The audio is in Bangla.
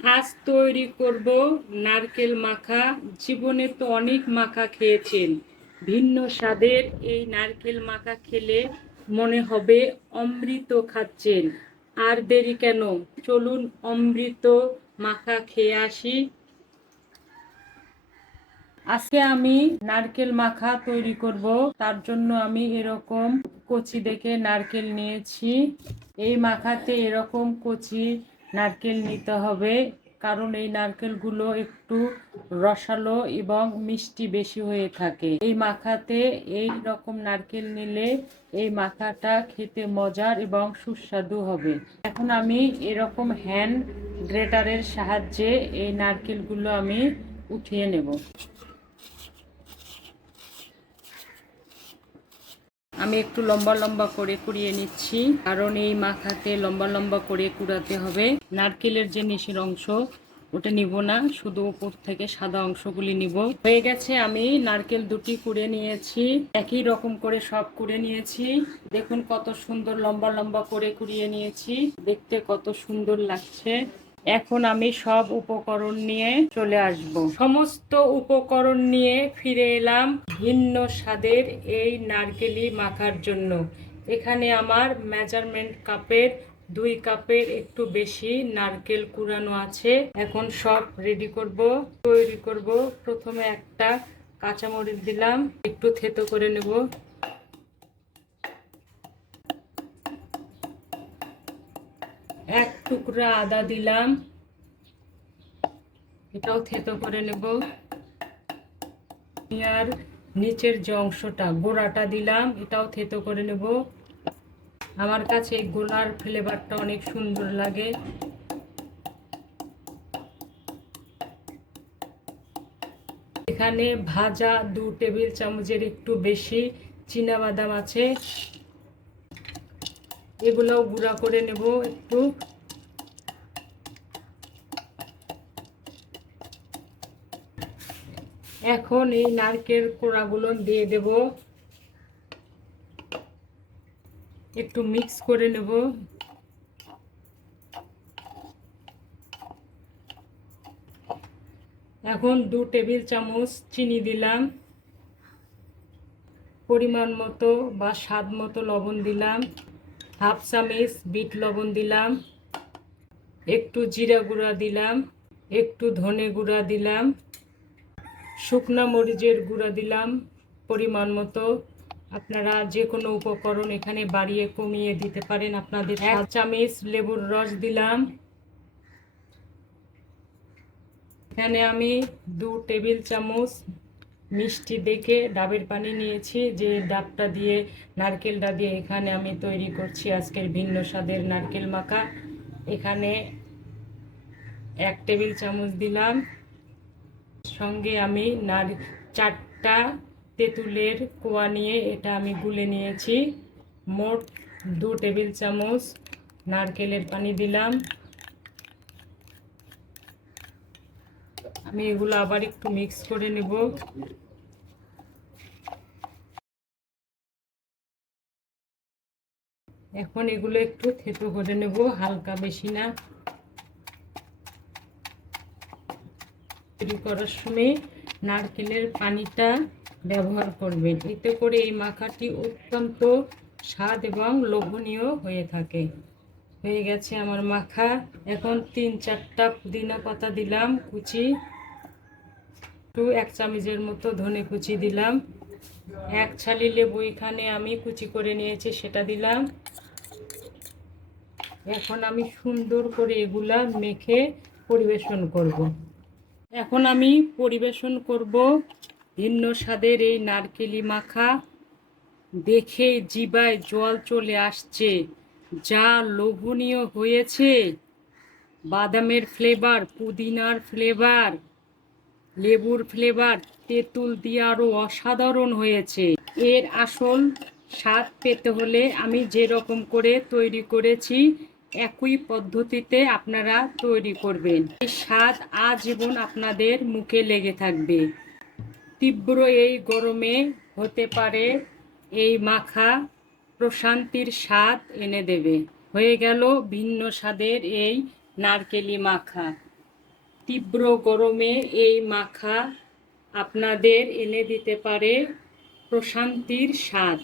আজ তৈরি করব নারকেল মাখা। জীবনে তো অনেক মাখা খেয়েছেন, ভিন্ন স্বাদের এই নারকেল মাখা খেলে মনে হবে অমৃত খাচ্ছেন। আর দেরি কেন, চলুন অমৃত মাখা খেয়ে আসি। আজকে আমি নারকেল মাখা তৈরি করব। তার জন্য আমি এরকম কচি দেখে নারকেল নিয়েছি। এই মাখাতে এরকম কচি নারকেল নিতে হবে, কারণ এই নারকেলগুলো একটু রসালো এবং মিষ্টি বেশি হয়ে থাকে। এই মাখাতে এই রকম নারকেল নিলে এই মাখাটা খেতে মজার এবং সুস্বাদু হবে। এখন আমি এরকম হ্যান্ড গ্রেটারের সাহায্যে এই নারকেলগুলো আমি উঠিয়ে নেব। আমি একটু লম্বা লম্বা করে কুড়িয়ে নিচ্ছি, কারণ এই মাখাতে লম্বা লম্বা করে কুড়াতে হবে। নারকেলের যে নিচের অংশ ওটা নিব না, শুধু উপর থেকে সাদা অংশগুলি নিব। হয়ে গেছে, আমি নারকেল দুটি কুড়ে নিয়েছি। একই রকম করে সব কুড়ে নিয়েছি। দেখুন কত সুন্দর লম্বা লম্বা করে কুড়িয়ে নিয়েছি, দেখতে কত সুন্দর লাগছে। এখন আমি সব উপকরণ নিয়ে চলে আসব। সমস্ত উপকরণ নিয়ে ফিরে এলাম ভিন্ন স্বাদের এই নারকেলি মাখার জন্য। এখানে আমার মেজারমেন্ট কাপের 2 কাপের একটু বেশি নারকেল কুড়ানো আছে। এখন সব রেডি করব, তৈরি করব। প্রথমে একটা কাঁচামরিচ দিলাম, একটু থেতো করে নেব। এক টুকরা আদা দিলাম, এটাও থেতো করে নেব। আর নিচের যে অংশটা গোড়াটা দিলাম, এটাও থেতো করে নেব। আমার কাছে এই গোলার ফ্লেভারটা অনেক সুন্দর লাগে। এখানে ভাজা 2 টেবিল চামচের একটু বেশি চীনাবাদাম আছে, এগুলোও গুঁড়া করে নেব একটু। এখন এই নারকেল কোড়াগুলো দিয়ে দেব, একটু মিক্স করে নেব। এখন 2 টেবিল চামচ চিনি দিলাম, পরিমাণ মতো বা স্বাদ মতো লবণ দিলাম, হাফ চামচ বিট লবণ দিলাম, একটু জিরা গুঁড়া দিলাম, একটু ধনে গুঁড়া দিলাম, শুকনা মরিচের গুঁড়া দিলাম পরিমাণ মতো। আপনারা যে কোনো উপকরণ এখানে বাড়িয়ে কমিয়ে দিতে পারেন আপনাদের। 1 চামচ লেবুর রস দিলাম। এখানে আমি 2 টেবিল চামচ মিষ্টি দেখে ডাবের পানি নিয়েছি, যে ডাবটা দিয়ে নারকেলটা দিয়ে এখানে আমি তৈরি করছি আজকের ভিন্ন স্বাদের নারকেল মাখা। এখানে 1 টেবিল চামচ দিলাম। সঙ্গে আমি 4টা তেঁতুলের কোয়া নিয়ে এটা আমি গুলে নিয়েছি। মোট 2 টেবিল চামচ নারকেলের পানি দিলাম। আমি এগুলো আবার একটু মিক্স করে নেব। এখন এগুলো একটু থেতো করে নেব, হালকা, বেশি না। তৈরি করার সময় নারকেলের পানিটা ব্যবহার করবেন, এতে করে এই মাখাটি অত্যন্ত স্বাদ এবং লোভনীয় হয়ে থাকে। হয়ে গেছে আমার মাখা। এখন 3-4টা পুদিনা পাতা দিলাম কুচি, একটু 1 চামচের মতো ধনে কুচি দিলাম, 1 ছালি লেবু এখানে আমি কুচি করে নিয়েছি সেটা দিলাম। এখন আমি সুন্দর করে এগুলা মেখে পরিবেশন করব। এখন আমি পরিবেশন করব ভিন্ন স্বাদের এই নারকেলি মাখা। দেখে জিভায় জল চলে আসছে, যা লোভনীয় হয়েছে। বাদামের ফ্লেভার, পুদিনার ফ্লেভার, লেবুর ফ্লেভার, তেঁতুল দিয়ে আরও অসাধারণ হয়েছে। এর আসল স্বাদ পেতে হলে আমি যেরকম করে তৈরি করেছি একই পদ্ধতিতে আপনারা তৈরি করবেন। এই স্বাদ আজীবন আপনাদের মুখে লেগে থাকবে। তীব্র এই গরমে হতে পারে এই মাখা প্রশান্তির স্বাদ এনে দেবে। হয়ে গেল ভিন্ন স্বাদের এই নারকেলি মাখা। তীব্র গরমে এই মাখা আপনাদের এনে দিতে পারে প্রশান্তির স্বাদ।